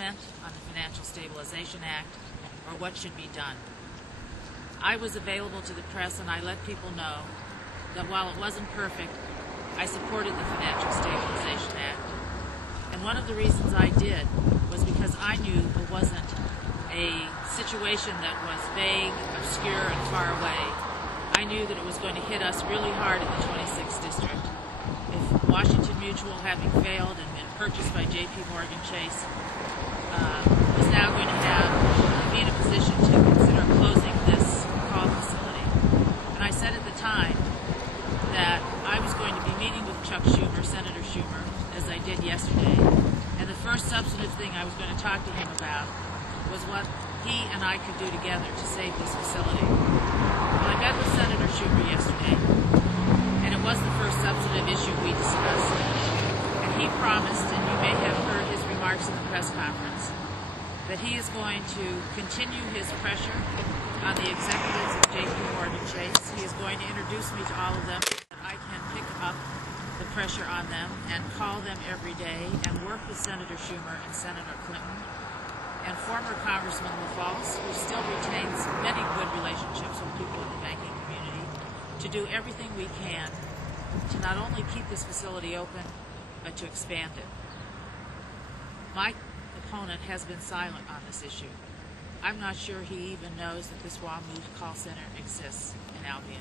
comment on the Financial Stabilization Act or what should be done. I was available to the press and I let people know that while it wasn't perfect, I supported the Financial Stabilization Act. And one of the reasons I did was because I knew it wasn't a situation that was vague, obscure, and far away. I knew that it was going to hit us really hard in the 26th District. If Washington Mutual, having failed and been purchased by JPMorgan Chase, was now going to be in a position to consider closing this call facility. And I said at the time that I was going to be meeting with Chuck Schumer, Senator Schumer, as I did yesterday, and the first substantive thing I was going to talk to him about was what he and I could do together to save this facility. Well, I met with Senator Schumer yesterday, and it was the first substantive issue we discussed. And he promised, and you may have heard his remarks at the press conference, that he is going to continue his pressure on the executives of JPMorgan Chase. He is going to introduce me to all of them, so that I can pick up the pressure on them and call them every day and work with Senator Schumer and Senator Clinton and former Congressman LaFalce, who still retains many good relationships with people in the banking community, to do everything we can to not only keep this facility open, but to expand it. My opponent has been silent on this issue. I'm not sure he even knows that this WAMU call center exists in Albion.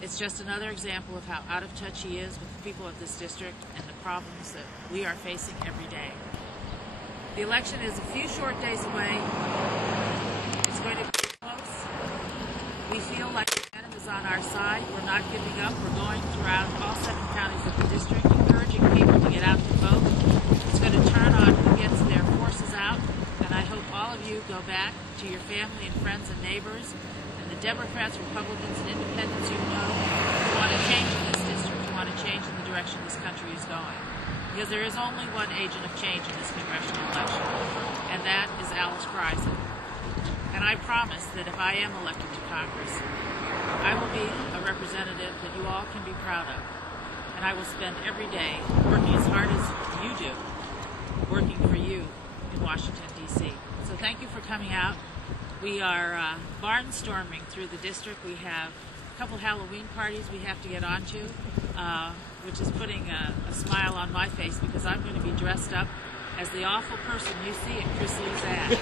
It's just another example of how out of touch he is with the people of this district and the problems that we are facing every day. The election is a few short days away. It's going to be close. We feel like the momentum is on our side. We're not giving up. We're going throughout all 7 counties of the district, encouraging people to get out to vote. It's going to turn on who gets their forces out, and I hope all of you go back to your family and friends and neighbors, and the Democrats, Republicans, and Independents you know who want to change in this district, who want to change in the direction this country is going. Because there is only one agent of change in this congressional election, and that is Alice Kryzan. And I promise that if I am elected to Congress, I will be a representative that you all can be proud of. And I will spend every day working as hard as you do, working for you in Washington, D.C. So thank you for coming out. We are barnstorming through the district. We have a couple Halloween parties we have to get onto, which is putting a smile on my face because I'm going to be dressed up as the awful person you see in Chris Lee's ads.